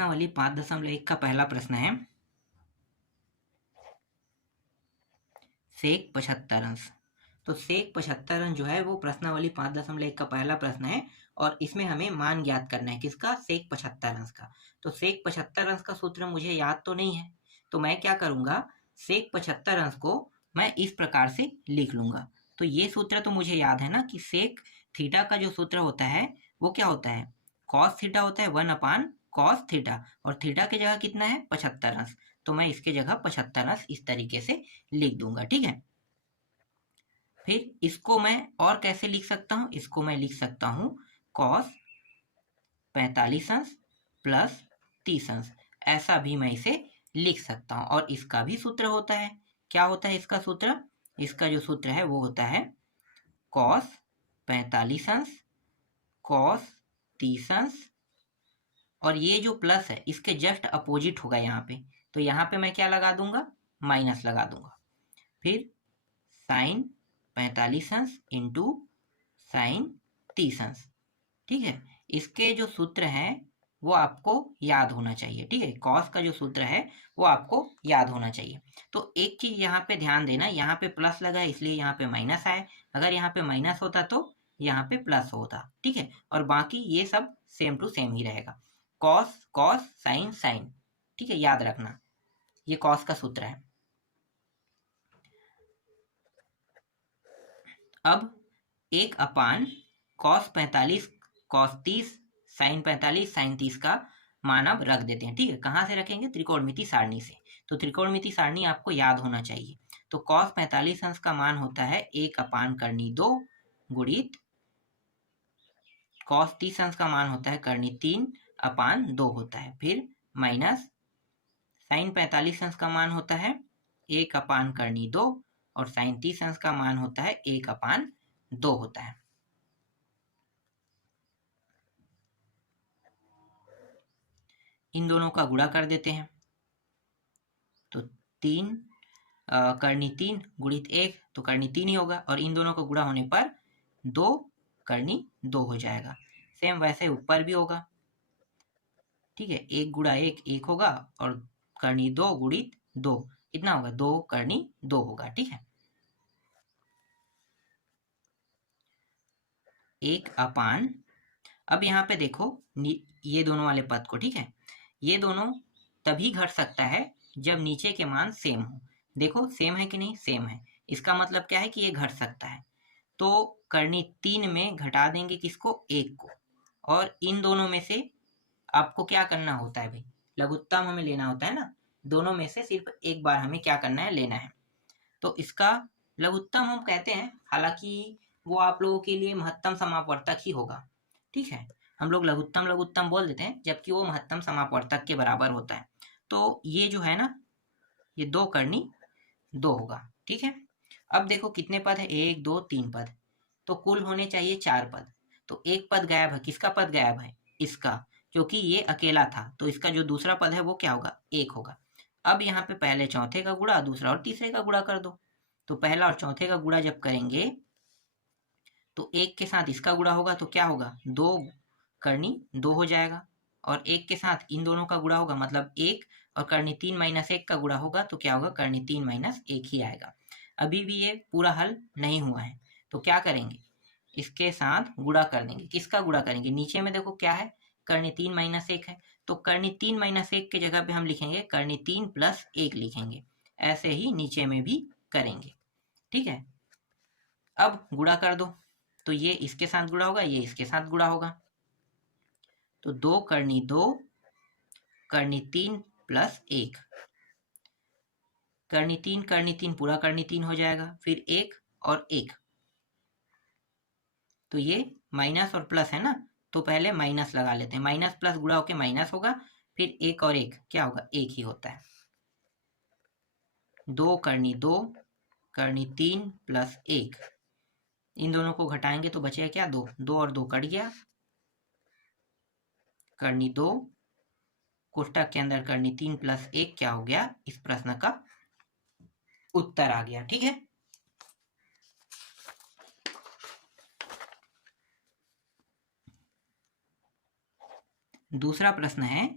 प्रश्नावली 5.1 का पहला प्रश्न है सेक 75 अंश। तो सेक 75 अंश जो है वो प्रश्नावली 5.1 का पहला प्रश्न है और इसमें हमें मान ज्ञात करना है किसका, सेक 75 अंश का। तो सेक 75 अंश का सूत्र मुझे याद तो नहीं है, तो मैं क्या करूंगा, सेक 75 अंश को मैं इस प्रकार से लिख लूंगा। तो ये सूत्र तो मुझे याद है ना कि सेक थीटा का जो सूत्र होता है वो क्या होता है, कॉस थीटा होता है 1 कॉस थीटा, और थीटा की जगह कितना है 75 अंश। तो मैं इसके जगह 75 अंश इस तरीके से लिख दूंगा, ठीक है। फिर इसको मैं और कैसे लिख सकता हूं, इसको मैं लिख सकता हूं कॉस 45 अंश प्लस 30 अंश, ऐसा भी मैं इसे लिख सकता हूं। और इसका भी सूत्र होता है, क्या होता है इसका सूत्र, इसका जो सूत्र है वो होता है कॉस 45 अंश कॉस 30 अंश, और ये जो प्लस है इसके जस्ट अपोजिट होगा यहाँ पे, तो यहाँ पे मैं क्या लगा दूंगा, माइनस लगा दूंगा। फिर साइन 45 अंश इंटू साइन 30 अंश, ठीक है। इसके जो सूत्र हैं वो आपको याद होना चाहिए, ठीक है। कॉस का जो सूत्र है वो आपको याद होना चाहिए। तो एक चीज यहाँ पे ध्यान देना, यहाँ पे प्लस लगा है इसलिए यहाँ पे माइनस आए, अगर यहाँ पे माइनस होता तो यहाँ पे प्लस होता, ठीक है। और बाकी ये सब सेम टू सेम ही रहेगा, कॉस कॉस साइन साइन, ठीक है, याद रखना ये कॉस का सूत्र है। अब 1 कॉस 45 कॉस 30 साइन 45 साइन 30 का मान अब रख देते हैं, ठीक है। कहाँ से रखेंगे, त्रिकोणमिति सारणी से। तो त्रिकोणमिति सारणी आपको याद होना चाहिए। तो कॉस 45 अंश का मान होता है 1/2 गुणित कॉस 30 अंश का मान होता है 3/2 होता है, फिर माइनस साइन 45 अंश का मान होता है 1/2 और साइन 30 अंश का मान होता है 1/2 होता है। इन दोनों का गुणा कर देते हैं, तो 3 गुणित 1 तो 3 ही होगा, और इन दोनों को गुणा होने पर 2 हो जाएगा। सेम वैसे ऊपर भी होगा, ठीक है। 1 गुणा 1 1 होगा और 2 गुणित 2 कितना होगा, 2 होगा, ठीक है। 1/, अब यहाँ पे देखो ये दोनों वाले पद को, ठीक है, ये दोनों तभी घट सकता है जब नीचे के मान सेम हो। देखो सेम है कि नहीं, सेम है, इसका मतलब क्या है कि ये घट सकता है। तो 3 में घटा देंगे किसको, 1 को, और इन दोनों में से आपको क्या करना होता है भाई, लघुत्तम हमें लेना होता है ना, दोनों में से सिर्फ एक बार हमें क्या करना है, लेना है। तो इसका लघुत्तम हम कहते हैं, हालांकि वो आप लोगों के लिए महत्तम समापवर्तक ही होगा, ठीक है। हम लोग लघुत्तम लघुत्तम बोल देते हैं जबकि वो महत्तम समापवर्तक के बराबर होता है। तो ये जो है ना, ये 2 होगा, ठीक है। अब देखो कितने पद है, 1 2 3 पद, तो कुल होने चाहिए 4 पद। तो एक पद गायब है, किसका पद गायब है, इसका, क्योंकि ये अकेला था, तो इसका जो दूसरा पद है वो क्या होगा, 1 होगा। अब यहाँ पे पहले चौथे का गुणा, दूसरा और तीसरे का गुणा कर दो। तो पहला और चौथे का गुणा जब करेंगे तो 1 के साथ इसका गुणा होगा तो क्या होगा, 2 हो जाएगा, और 1 के साथ इन दोनों का गुणा होगा मतलब 1, और 3 माइनस 1 का गुणा होगा तो क्या होगा, 3 माइनस 1 ही आएगा। अभी भी ये पूरा हल नहीं हुआ है, तो क्या करेंगे, इसके साथ गुणा कर देंगे। किसका गुणा करेंगे, नीचे में देखो क्या है, 3 माइनस 1 है, तो 3 माइनस 1 के जगह पे हम लिखेंगे 3 प्लस 1 लिखेंगे, ऐसे ही नीचे में भी करेंगे, ठीक है। अब गुणा कर दो, तो ये इसके साथ गुणा होगा, ये इसके साथ गुणा होगा, तो 2 3 प्लस 1 3 पूरा 3 हो जाएगा, फिर 1 और 1, तो ये माइनस और प्लस है ना, तो पहले माइनस लगा लेते हैं, माइनस प्लस गुणा होके माइनस होगा, फिर 1 और 1 क्या होगा, 1 ही होता है। 2 3 प्लस 1, इन दोनों को घटाएंगे तो बचेगा क्या, 2 और 2 कट गया, 2 कोष्टक के अंदर 3 प्लस 1 क्या हो गया, इस प्रश्न का उत्तर आ गया, ठीक है। दूसरा प्रश्न है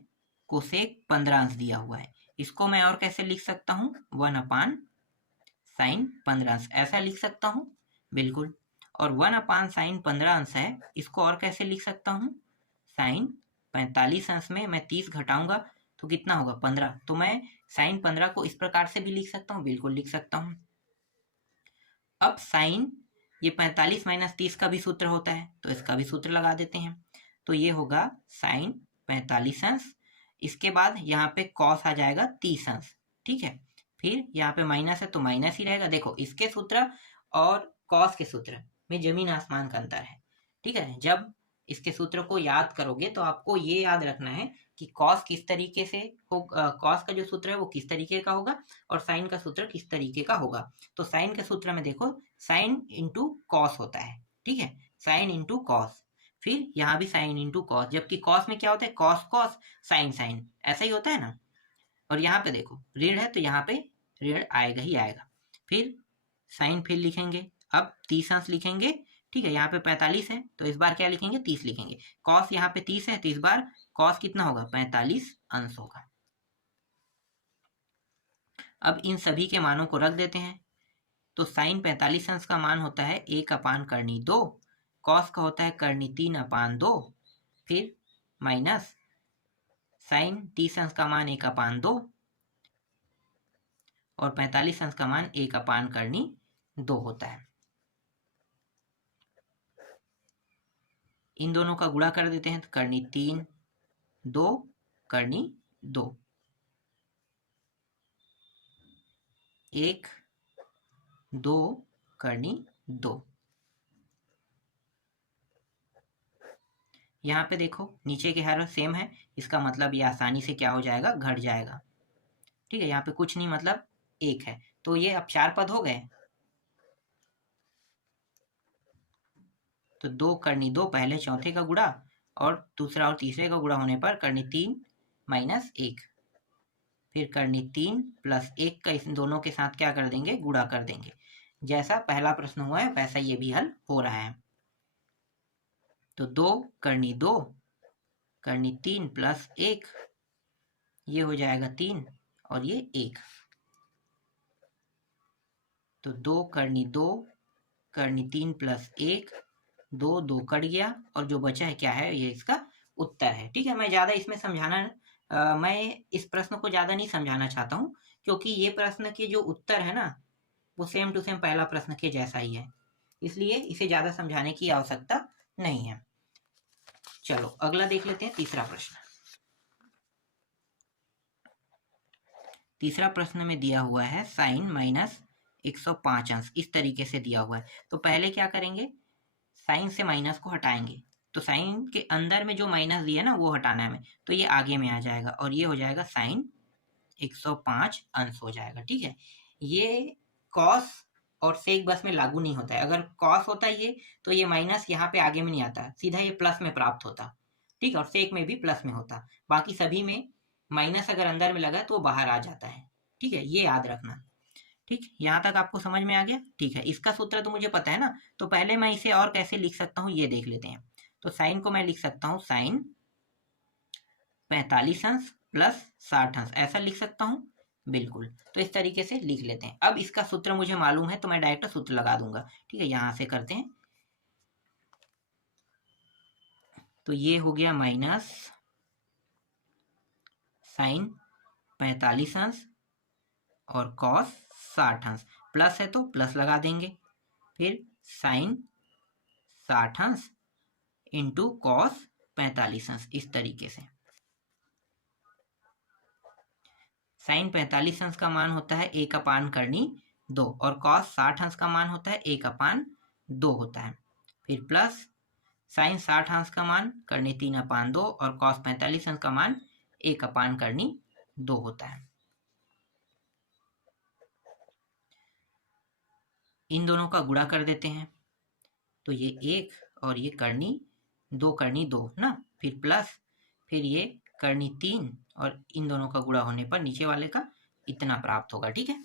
कोसेक 15 अंश दिया हुआ है। इसको मैं और कैसे लिख सकता हूँ, 1/sin 15 अंश, ऐसा लिख सकता हूँ बिल्कुल। और 1/sin 15 अंश है, इसको और कैसे लिख सकता हूँ, sin 45 अंश में मैं 30 घटाऊंगा तो कितना होगा, 15। तो मैं sin 15 को इस प्रकार से भी लिख सकता हूँ, बिल्कुल लिख सकता हूँ। अब साइन ये 45 - 30 का भी सूत्र होता है, तो इसका भी सूत्र लगा देते हैं। तो ये होगा साइन 45 अंश, इसके बाद यहाँ पे कॉस आ जाएगा 30 अंश, ठीक है। फिर यहाँ पे माइनस है तो माइनस ही रहेगा। देखो इसके सूत्र और कॉस के सूत्र में जमीन आसमान का अंतर है, ठीक है। जब इसके सूत्र को याद करोगे तो आपको ये याद रखना है कि कॉस किस तरीके से हो, कॉस का जो सूत्र है वो किस तरीके का होगा और साइन का सूत्र किस तरीके का होगा। तो साइन के सूत्र में देखो साइन इंटू कॉस होता है, ठीक है, साइन इंटू कॉस। फिर यहाँ भी साइन इंटू कॉस, जबकि कॉस में क्या होता है, कॉस कॉस साइन साइन, ऐसा ही होता है ना। और यहाँ पे देखो ऋण है तो यहाँ पे ऋण आएगा ही आएगा। फिर साइन फिर लिखेंगे, अब 30 अंश लिखेंगे, ठीक है। यहाँ पे 45 है तो इस बार क्या लिखेंगे, 30 लिखेंगे। कॉस यहाँ पे 30 है तो इस बार कॉस कितना होगा, 45 अंश होगा। अब इन सभी के मानों को रख देते हैं। तो साइन 45 अंश का मान होता है 1/2, कॉस का होता है करनी 3/2, फिर माइनस साइन 30 अंश का मान 1/2 और 45 अंश का मान 1/2 होता है। इन दोनों का गुणा कर देते हैं तो करनी 3, 2 करनी 2, 1 2 करनी 2। यहाँ पे देखो नीचे के हर सेम है, इसका मतलब ये आसानी से क्या हो जाएगा, घट जाएगा, ठीक है। यहाँ पे कुछ नहीं मतलब 1 है, तो ये अब 4 पद हो गए। तो 2 करनी 2, पहले चौथे का गुणा और दूसरा और तीसरे का गुणा होने पर करनी 3 - 1, फिर करनी 3 + 1 का इन दोनों के साथ क्या कर देंगे, गुणा कर देंगे। जैसा पहला प्रश्न हुआ है वैसा ये भी हल हो रहा है। तो 2 करनी 2 करनी 3 + 1, ये हो जाएगा 3 और ये 1। तो 2 करनी 2 करनी 3 + 1, 2 2 कट गया और जो बचा है क्या है, ये इसका उत्तर है, ठीक है। मैं ज़्यादा इसमें मैं इस प्रश्न को ज़्यादा नहीं समझाना चाहता हूँ, क्योंकि ये प्रश्न के जो उत्तर है ना वो सेम टू सेम पहला प्रश्न के जैसा ही है, इसलिए इसे ज़्यादा समझाने की आवश्यकता नहीं है। चलो अगला देख लेते हैं, तीसरा प्रश्न। तीसरा प्रश्न में दिया हुआ है साइन -105 अंश, इस तरीके से दिया हुआ है। तो पहले क्या करेंगे, साइन से माइनस को हटाएंगे। तो साइन के अंदर में जो माइनस दिया ना वो हटाना है हमें, तो ये आगे में आ जाएगा और ये हो जाएगा साइन 105 अंश हो जाएगा, ठीक है। ये कॉस और सेक बस में लागू नहीं होता है। अगर कॉस होता ये तो ये माइनस यहाँ पे आगे में नहीं आता, सीधा ये प्लस में प्राप्त होता, ठीक है। और सेक में भी प्लस में होता, बाकी सभी में माइनस अगर अंदर में लगा तो बाहर आ जाता है, ठीक है, ये याद रखना। ठीक, यहाँ तक आपको समझ में आ गया, ठीक है। इसका सूत्र तो मुझे पता है ना, तो पहले मैं इसे और कैसे लिख सकता हूँ ये देख लेते हैं। तो साइन को मैं लिख सकता हूँ साइन 45 अंश + 60 अंश, ऐसा लिख सकता हूँ, बिल्कुल। तो इस तरीके से लिख लेते हैं। अब इसका सूत्र मुझे मालूम है तो मैं डायरेक्ट सूत्र लगा दूंगा, ठीक है। यहाँ से करते हैं, तो ये हो गया माइनस साइन 45 अंश और कॉस 60 अंश, प्लस है तो प्लस लगा देंगे, फिर साइन 60 अंश इंटू कॉस 45 अंश, इस तरीके से। साइन 45 अंश का मान होता है 1/2 और कॉस 60 अंश का मान होता है 1/2 होता है। फिर प्लस साइन 60 अंश का मान करनी 3/2 और कॉस 45 अंश का मान 1/2 होता है। इन दोनों का गुणा कर देते हैं, तो ये 1 और ये करनी 2 ना, फिर प्लस, फिर ये करनी 3 और इन दोनों का गुणा होने पर नीचे वाले का इतना प्राप्त होगा, ठीक है।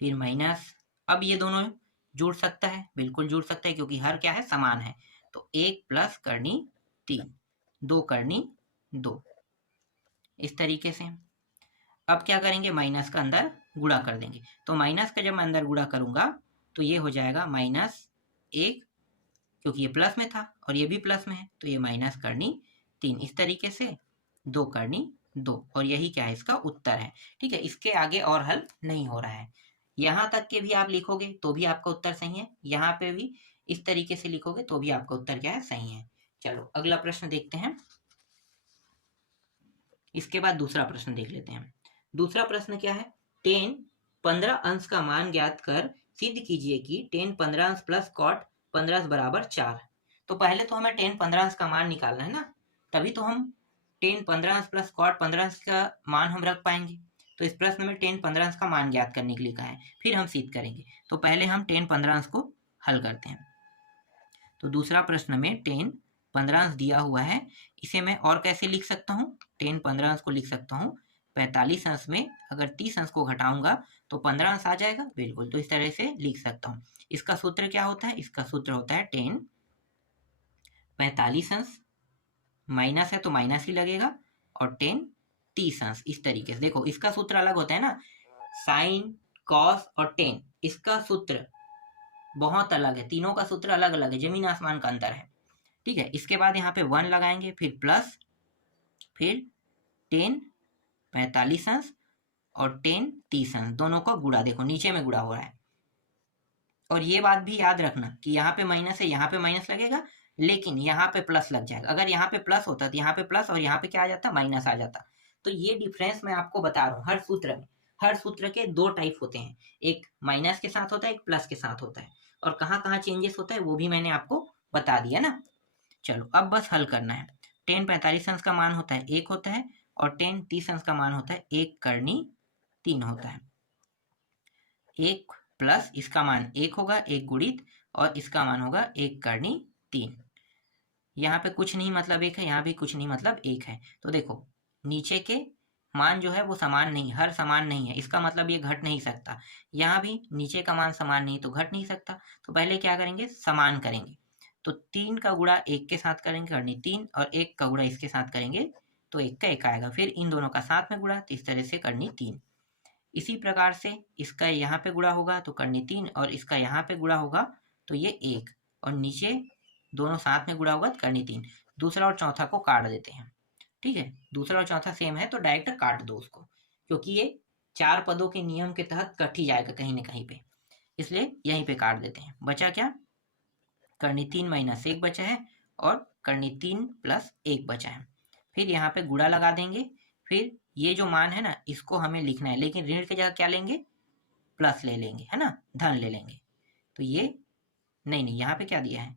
फिर माइनस, अब ये दोनों जुड़ सकता है, बिल्कुल जुड़ सकता है क्योंकि हर क्या है, समान है। तो 1 + करनी 3, 2 करनी 2, इस तरीके से। अब क्या करेंगे, माइनस का अंदर गुणा कर देंगे। तो माइनस का जब मैं अंदर गुणा करूंगा तो ये हो जाएगा -1, क्योंकि ये प्लस में था और ये भी प्लस में है, तो ये माइनस करनी 3, इस तरीके से 2 करनी 2, और यही क्या है, इसका उत्तर है। ठीक है, इसके आगे और हल नहीं हो रहा है। यहाँ तक के भी आप लिखोगे तो भी आपका उत्तर सही है, यहाँ पे भी इस तरीके से लिखोगे तो भी आपका उत्तर क्या है, सही है। चलो अगला प्रश्न देखते हैं। इसके बाद दूसरा प्रश्न देख लेते हैं। दूसरा प्रश्न क्या है, 10 15 अंश का मान ज्ञात कर सिद्ध कीजिए कि 10 15 अंश प्लस कॉट 15 अंश बराबर 4। तो पहले तो हमें 10 15 अंश का मान निकालना है ना, तभी तो हम 10 15 अंश प्लस कॉट 15 अंश का मान हम रख पाएंगे। तो इस प्रश्न में 10 15 अंश का मान ज्ञात करने के लिए कहा है, फिर हम सिद्ध करेंगे। तो पहले हम 10 15 अंश को हल करते हैं। तो दूसरा प्रश्न में 10 15 अंश दिया हुआ है, इसे मैं और कैसे लिख सकता हूँ, 10 15 अंश को लिख सकता हूँ 45 अंश में अगर 30 अंश को घटाऊंगा तो 15 अंश आ जाएगा, बिल्कुल। तो इस तरह से लिख सकता हूँ। इसका सूत्र क्या होता है, इसका सूत्र होता है 10 45 अंश, माइनस है तो माइनस ही लगेगा, और 10 30 अंश, इस तरीके से। देखो इसका सूत्र अलग होता है ना, साइन कॉस और 10, इसका सूत्र बहुत अलग है, तीनों का सूत्र अलग अलग है, जमीन आसमान का अंतर है। ठीक है, इसके बाद यहाँ पे 1 लगाएंगे, फिर प्लस, फिर 10 45 अंश और 10 30 अंश, दोनों का गुणा। देखो नीचे में गुणा हो रहा है। और ये बात भी याद रखना कि यहाँ पे माइनस है, यहाँ पे माइनस लगेगा, लेकिन यहाँ पे प्लस लग जाएगा। अगर यहाँ पे प्लस होता तो यहाँ पे प्लस और यहाँ पे क्या आ जाता, माइनस आ जाता। तो ये डिफरेंस मैं आपको बता रहा हूँ हर सूत्र में। हर सूत्र के 2 टाइप होते हैं, एक माइनस के साथ होता है, एक प्लस के साथ होता है, और कहाँ कहाँ चेंजेस होता है वो भी मैंने आपको बता दिया ना। चलो अब बस हल करना है। 10 45 अंश का मान होता है 1 होता है, और 10 30 अंश का मान होता है 1 करनी 3 होता है। 1 प्लस इसका मान 1 होगा, 1 गुणित, और इसका मान होगा 1 करनी 3। यहाँ पे कुछ नहीं मतलब 1 है, यहाँ भी कुछ नहीं मतलब 1 है। तो देखो नीचे के मान जो है वो समान नहीं, हर समान नहीं है, इसका मतलब ये घट नहीं सकता। यहाँ भी नीचे का मान समान नहीं तो घट नहीं सकता। तो पहले क्या करेंगे, समान करेंगे। तो 3 का गुणा 1 के साथ करेंगे, करनी 3, और 1 का गुणा इसके साथ करेंगे तो 1 का 1 आएगा, फिर इन दोनों का साथ में गुणा, तो इस तरह से करनी 3। इसी प्रकार से इसका यहाँ पे गुणा होगा तो करनी 3, और इसका यहाँ पे गुणा होगा तो ये 1, और नीचे दोनों साथ में गुणा होगा तो करनी 3। दूसरा और चौथा को काट देते हैं। ठीक है, दूसरा और चौथा सेम है तो डायरेक्ट काट दो उसको, क्योंकि ये 4 पदों के नियम के तहत कट ही जाएगा कहीं ना कहीं पे, इसलिए यहीं पे काट देते हैं। बचा क्या, करनी 3 माइनस 1 बचा है, और करनी 3 प्लस 1 बचा है। फिर यहाँ पे गुणा लगा देंगे, फिर ये जो मान है ना इसको हमें लिखना है, लेकिन ऋण की जगह क्या लेंगे, प्लस ले लेंगे, है ना, धन ले लेंगे। तो ये नहीं, यहाँ पे क्या दिया है,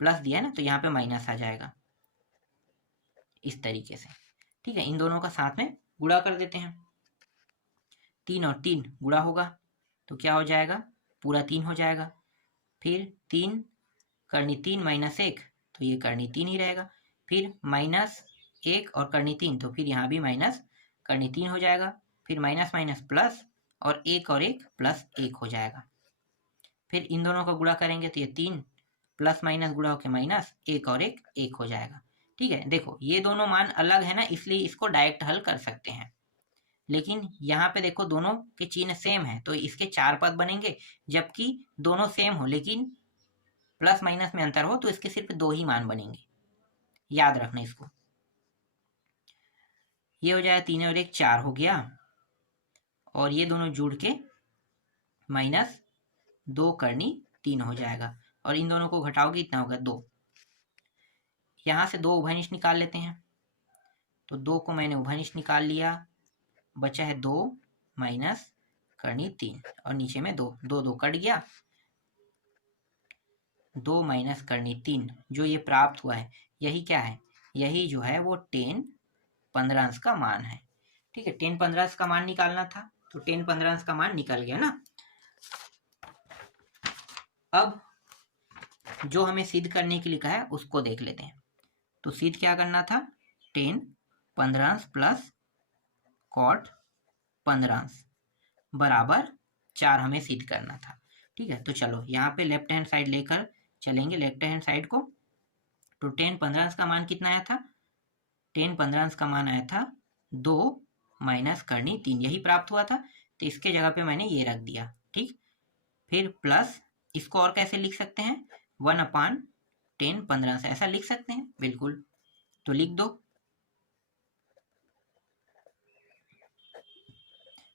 प्लस दिया है ना, तो यहाँ पे माइनस आ जाएगा इस तरीके से। ठीक है, इन दोनों का साथ में गुणा कर देते हैं। 3 और 3 गुणा होगा तो क्या हो जाएगा, पूरा 3 हो जाएगा। फिर 3 करनी 3 माइनस 1, तो ये करनी 3 ही रहेगा। फिर माइनस 1 और करनी 3, तो फिर यहाँ भी माइनस करनी 3 हो जाएगा। फिर माइनस माइनस प्लस, और 1 और 1 प्लस 1 हो जाएगा। फिर इन दोनों का गुणा करेंगे तो ये 3 प्लस माइनस गुणा होकर माइनस, 1 और 1 1 हो जाएगा। ठीक है, देखो ये दोनों मान अलग है ना, इसलिए इसको डायरेक्ट हल कर सकते हैं। लेकिन यहाँ पे देखो दोनों के चिन्ह सेम है तो इसके 4 पद बनेंगे, जबकि दोनों सेम हो लेकिन प्लस माइनस में अंतर हो तो इसके सिर्फ 2 ही मान बनेंगे। याद रखना इसको। ये हो जाएगा 3 और 1 4 हो गया, और ये दोनों जुड़ के माइनस 2 करनी 3 हो जाएगा, और इन दोनों को घटाओगे इतना होगा 2। यहाँ से 2 उभयनिष्ठ निकाल लेते हैं। तो 2 को मैंने उभयनिष्ठ निकाल लिया, बचा है 2 माइनस करनी 3, और नीचे में 2 2 2 कट गया। 2 माइनस करनी 3 जो ये प्राप्त हुआ है, यही क्या है, यही जो है वो 10 15 अंश का मान है। ठीक है, 10 15 अंश का मान निकालना था, तो 10 15 अंश का मान निकल गया ना। अब जो हमें सिद्ध करने के लिए कहा है उसको देख लेते हैं। तो सिद्ध क्या करना था, 10 15 अंश प्लस कॉट 15 अंश बराबर 4 हमें सिद्ध करना था। ठीक है, तो चलो यहाँ पे लेफ्ट हैंड साइड लेकर चलेंगे, लेफ्ट हैंड साइड को। तो 10 15 अंश का मान कितना आया था, 10 15 अंश का मान आया था 2 माइनस करनी 3, यही प्राप्त हुआ था, तो इसके जगह पे मैंने ये रख दिया। ठीक, फिर प्लस, इसको और कैसे लिख सकते हैं, 1/10 15 से ऐसा लिख सकते हैं, बिल्कुल, तो लिख दो।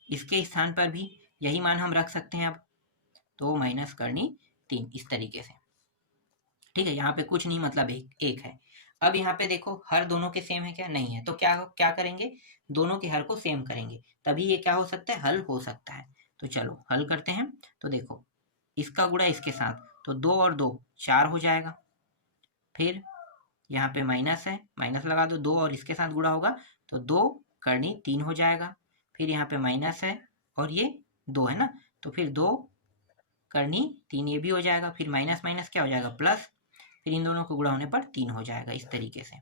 इसके स्थान पर भी यही मान हम रख सकते हैं अब, तो माइनस करनी 3 इस तरीके से। ठीक है, यहाँ पे कुछ नहीं, मतलब एक है। अब यहाँ पे देखो हर दोनों के सेम है क्या, नहीं है, तो क्या क्या करेंगे, दोनों के हर को सेम करेंगे, तभी ये क्या हो सकता है, हल हो सकता है। तो चलो हल करते हैं। तो देखो इसका गुणा इसके साथ, तो 2 और 2 4 हो जाएगा। फिर यहाँ पे माइनस है, माइनस लगा दो, 2 और इसके साथ गुणा होगा तो 2 करनी 3 हो जाएगा। फिर यहाँ पे माइनस है और ये 2 है ना, तो फिर 2 करनी 3 ये भी हो जाएगा। फिर माइनस माइनस क्या हो जाएगा, प्लस, फिर इन दोनों को गुणा होने पर 3 हो जाएगा इस तरीके से।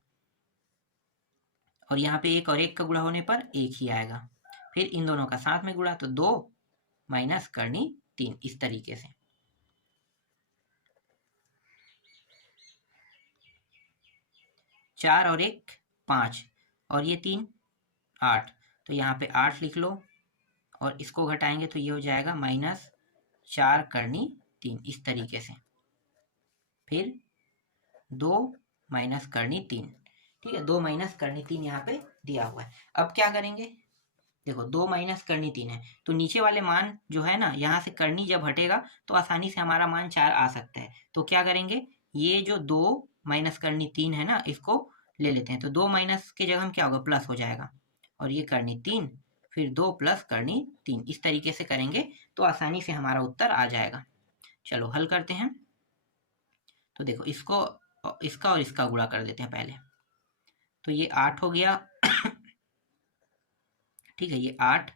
और यहाँ पे 1 और 1 का गुणा होने पर 1 ही आएगा। फिर इन दोनों का साथ में गुणा, तो 2 माइनस करनी 3 इस तरीके से। चार और 1 5 और ये 3 8, तो यहाँ पे 8 लिख लो और इसको घटाएंगे तो ये हो जाएगा -4 करनी 3 इस तरीके से। फिर 2 माइनस करनी 3, ठीक है, 2 माइनस करनी 3 यहाँ पे दिया हुआ है। अब क्या करेंगे, देखो 2 माइनस करनी 3 है, तो नीचे वाले मान जो है ना, यहाँ से करनी जब हटेगा तो आसानी से हमारा मान 4 आ सकता है। तो क्या करेंगे, ये जो 2 माइनस करनी 3 है ना, इसको ले लेते हैं, तो 2 माइनस के जगह हम क्या होगा, प्लस हो जाएगा, और ये करनी 3, फिर 2 प्लस करनी 3 इस तरीके से करेंगे तो आसानी से हमारा उत्तर आ जाएगा। चलो हल करते हैं। तो देखो इसको, इसका और इसका गुणा कर देते हैं पहले, तो ये 8 हो गया। ठीक है, ये 8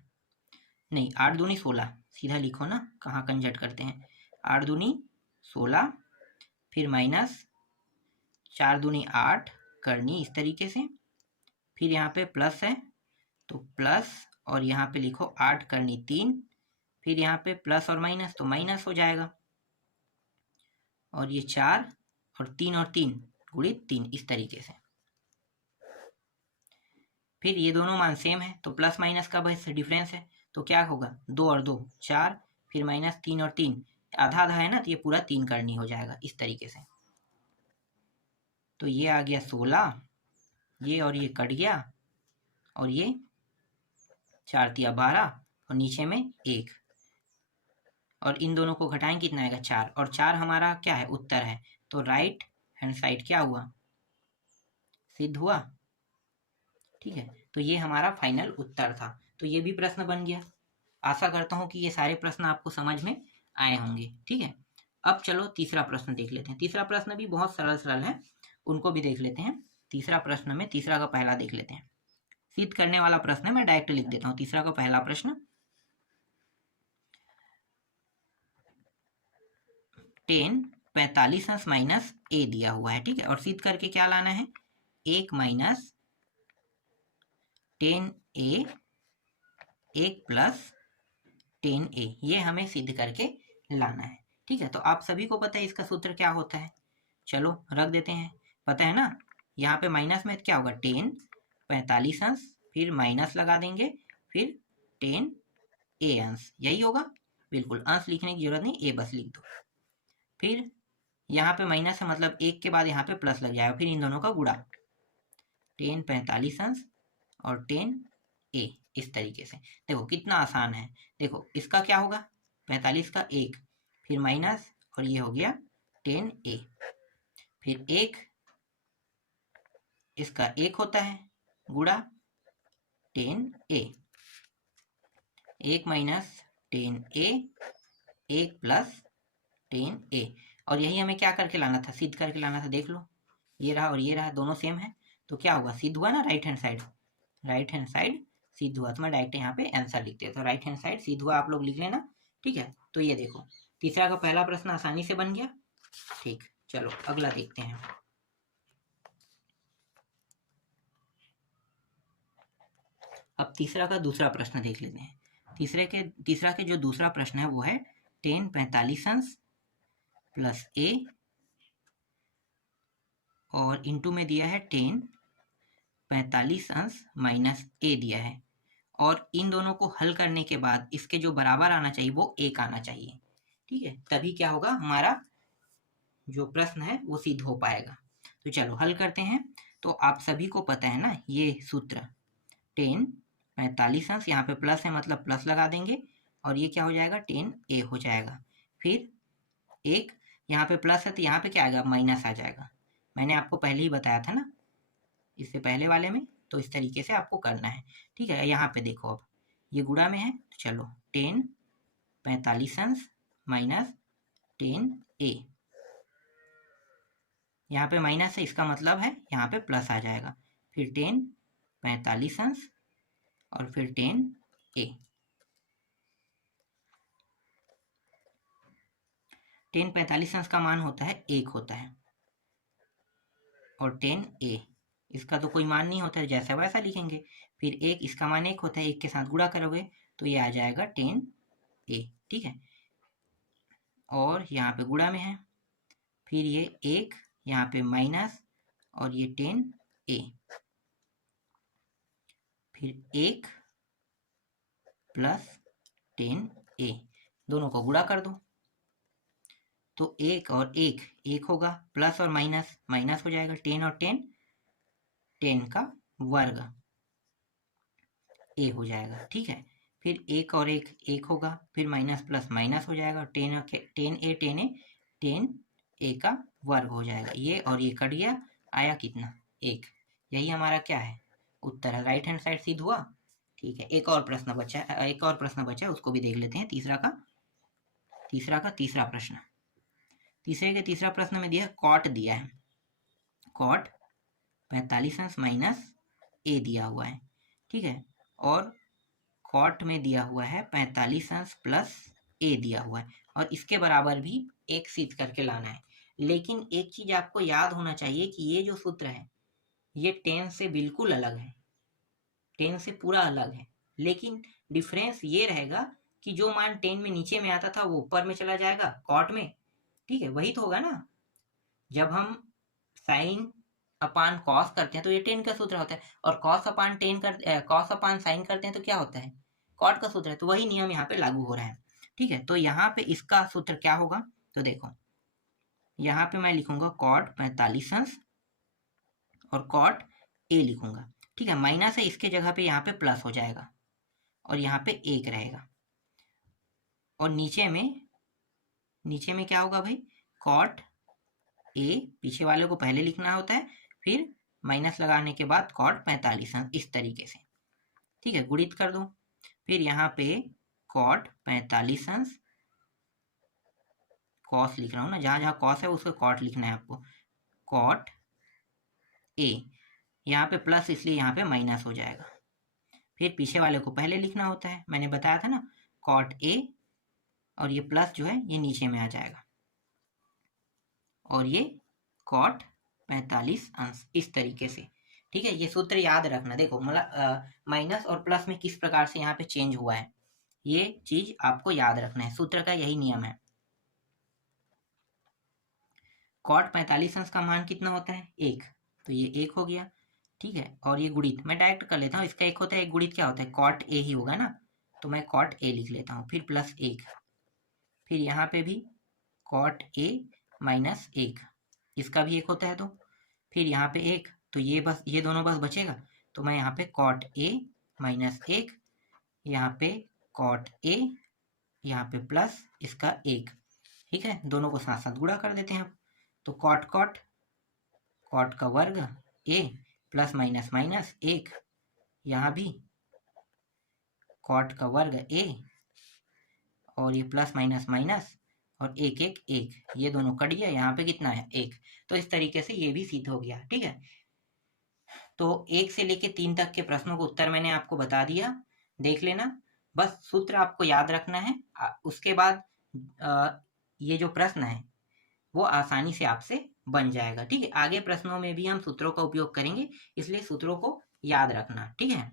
नहीं, 8 दूनी 16, सीधा लिखो ना, कहाँ कंजट करते हैं, 8 दूनी 16, फिर माइनस 4 दूनी 8 करनी इस तरीके से, फिर यहाँ पे प्लस है तो प्लस, और यहाँ पे लिखो 8 करनी 3, फिर यहाँ पे प्लस और माइनस तो माइनस हो जाएगा, और ये 4 और 3 गुणित 3 इस तरीके से। फिर ये दोनों मान सेम है तो प्लस माइनस का बस डिफरेंस है, तो क्या होगा, 2 और 2 4, फिर माइनस 3 और 3, आधा आधा है ना, तो ये पूरा 3 करनी हो जाएगा इस तरीके से। तो ये आ गया 16, ये और ये कट गया, और ये 4 तिया 12 और नीचे में 1, और इन दोनों को घटाएं कितना आएगा, 4, और 4 हमारा क्या है, उत्तर है, तो राइट हैंड साइड क्या हुआ, सिद्ध हुआ। ठीक है, तो ये हमारा फाइनल उत्तर था। तो ये भी प्रश्न बन गया। आशा करता हूँ कि ये सारे प्रश्न आपको समझ में आए होंगे। ठीक है, अब चलो तीसरा प्रश्न देख लेते हैं। तीसरा प्रश्न भी बहुत सरल सरल है, उनको भी देख लेते हैं। तीसरा प्रश्न में तीसरा का पहला देख लेते हैं, सिद्ध करने वाला प्रश्न है, मैं डायरेक्ट लिख देता हूँ। तीसरा का पहला प्रश्न, 10 45 अंश माइनस ए दिया हुआ है। ठीक है, और सिद्ध करके क्या लाना है, 1 माइनस 10a 1 प्लस 10a, ये हमें सिद्ध करके लाना है। ठीक है, तो आप सभी को पता है इसका सूत्र क्या होता है, चलो रख देते हैं। पता है ना, यहाँ पे माइनस में क्या होगा, 10 45 अंश, फिर माइनस लगा देंगे, फिर 10a अंश, यही होगा। बिल्कुल, अंश लिखने की जरूरत नहीं, a बस लिख दो। फिर यहाँ पे माइनस है, मतलब 1 के बाद यहाँ पे प्लस लग जाएगा, फिर इन दोनों का गुणा, 10 45 अंश और 10a इस तरीके से। देखो कितना आसान है, देखो इसका क्या होगा, 45 का 1, फिर माइनस, और ये हो गया 10a, फिर 1, इसका 1 होता है, गुणा 10a, 1 minus 10a 1 plus 10a, और यही हमें क्या करके लाना था, सिद्ध करके लाना था। देख लो, ये रहा और ये रहा, दोनों सेम है, तो क्या होगा, सिद्ध हुआ ना, right hand side, right hand side सिद्ध हुआ। तो मैं डायरेक्ट यहाँ पे आंसर लिख देता हूँ, राइट हैंड साइड सिद्ध हुआ, आप लोग लिख लेना। ठीक है, तो ये देखो तीसरा का पहला प्रश्न आसानी से बन गया। ठीक, चलो अगला देखते हैं। अब तीसरा का दूसरा प्रश्न देख लेते हैं। तीसरा के जो दूसरा प्रश्न है वो है 10 45 अंश प्लस a, और इंटू में दिया है 10 45 अंश माइनस ए दिया है, और इन दोनों को हल करने के बाद इसके जो बराबर आना चाहिए वो 1 आना चाहिए, ठीक है, तभी क्या होगा, हमारा जो प्रश्न है वो सिद्ध हो पाएगा। तो चलो हल करते हैं। तो आप सभी को पता है ना ये सूत्र, 10 45 अंश, यहाँ पे प्लस है मतलब प्लस लगा देंगे, और ये क्या हो जाएगा, 10a हो जाएगा। फिर एक यहाँ पे प्लस है तो यहाँ पे क्या आएगा, माइनस आ जाएगा। मैंने आपको पहले ही बताया था ना इससे पहले वाले में, तो इस तरीके से आपको करना है, ठीक है। यहाँ पे देखो अब ये गुणा में है, तो चलो 10 45 अंश माइनस 10a, यहाँ पे माइनस है इसका मतलब है यहाँ पे प्लस आ जाएगा। फिर 10 45 अंश और फिर 10a, 10 45 अंश का मान होता है 1 होता है, और 10a इसका तो कोई मान नहीं होता है, जैसा वैसा लिखेंगे। फिर 1 इसका मान 1 होता है, 1 के साथ गुणा करोगे तो ये आ जाएगा 10a, ठीक है। और यहाँ पे गुणा में है, फिर ये 1 यहाँ पे माइनस और ये 10a, फिर 1 प्लस 10a, दोनों को गुणा कर दो तो 1 और 1 1 होगा, प्लस और माइनस माइनस हो जाएगा, 10 और 10 10 का वर्ग a हो जाएगा, ठीक है। फिर 1 और 1 1 होगा, फिर माइनस प्लस माइनस हो जाएगा, 10a का वर्ग हो जाएगा, ये और ये कट गया, आया कितना, 1। यही हमारा क्या है, उत्तर है। राइट हैंड साइड सिद्ध हुआ, ठीक है। एक और प्रश्न बचा है, उसको भी देख लेते हैं। तीसरा प्रश्न, तीसरा प्रश्न में दिया है कॉट दिया है, कॉट 45 अंश माइनस ए दिया हुआ है, ठीक है, और कॉट में दिया हुआ है 45 अंश प्लस ए दिया हुआ है, और इसके बराबर भी एक सिद्ध करके लाना है। लेकिन एक चीज आपको याद होना चाहिए कि ये जो सूत्र है ये 10 से बिल्कुल अलग है, 10 से पूरा अलग है, लेकिन डिफरेंस ये रहेगा कि जो मान 10 में नीचे में आता था वो ऊपर में चला जाएगा कॉट में, ठीक है, वही तो होगा ना। जब हम साइन अपान कॉस करते हैं तो ये 10 का सूत्र होता है, और कॉस अपान साइन करते हैं तो क्या होता है, कॉट का सूत्र है। तो वही नियम यहाँ पे लागू हो रहा है, ठीक है। तो यहाँ पे इसका सूत्र क्या होगा, तो देखो यहाँ पे मैं लिखूंगा कॉट 45 अंश और कॉट ए लिखूंगा, ठीक है। माइनस है, इसके जगह पे यहाँ पे प्लस हो जाएगा, और यहाँ पे 1 रहेगा, और नीचे में क्या होगा भाई, कॉट ए, पीछे वाले को पहले लिखना होता है, फिर माइनस लगाने के बाद कॉट 45 अंश, इस तरीके से, ठीक है। गुणित कर दो, फिर यहाँ पे कॉट 45 अंश, कॉस लिख रहा हूँ ना, जहाँ जहाँ कॉस है उसको कॉट लिखना है आपको, कॉट ए, यहाँ पे प्लस इसलिए यहाँ पे माइनस हो जाएगा, फिर पीछे वाले को पहले लिखना होता है, मैंने बताया था ना, कॉट ए, और ये प्लस जो है ये नीचे में आ जाएगा, और ये कॉट 45 अंश, इस तरीके से, ठीक है। ये सूत्र याद रखना। देखो मतलब माइनस और प्लस में किस प्रकार से यहाँ पे चेंज हुआ है, ये चीज आपको याद रखना है, सूत्र का यही नियम है। कॉट 45 अंश का मान कितना होता है, 1, तो ये 1 हो गया, ठीक है। और ये गुणित मैं डायरेक्ट कर लेता हूँ, इसका 1 होता है, एक गुणित क्या होता है, कॉट ए ही होगा ना, तो मैं कॉट ए लिख लेता हूँ, फिर प्लस 1, फिर यहाँ पे भी कॉट ए माइनस 1, इसका भी 1 होता है, तो फिर यहाँ पे 1, तो ये दोनों बस बचेगा, तो मैं यहाँ पे कॉट ए माइनस 1, यहाँ पे कॉट ए, यहाँ पे प्लस इसका 1, ठीक है। दोनों को साथ साथ गुणा कर देते हैं, तो कॉट का वर्ग ए प्लस माइनस माइनस 1, यहाँ भी कॉट का वर्ग ए, और ये प्लस माइनस माइनस, और 1 1 1, ये दोनों कट गया, यहाँ पे कितना है, 1। तो इस तरीके से ये भी सिद्ध हो गया, ठीक है। तो 1 से लेके 3 तक के प्रश्नों को उत्तर मैंने आपको बता दिया, देख लेना, बस सूत्र आपको याद रखना है। उसके बाद ये जो प्रश्न है वो आसानी से आपसे बन जाएगा, ठीक है। आगे प्रश्नों में भी हम सूत्रों का उपयोग करेंगे, इसलिए सूत्रों को याद रखना, ठीक है।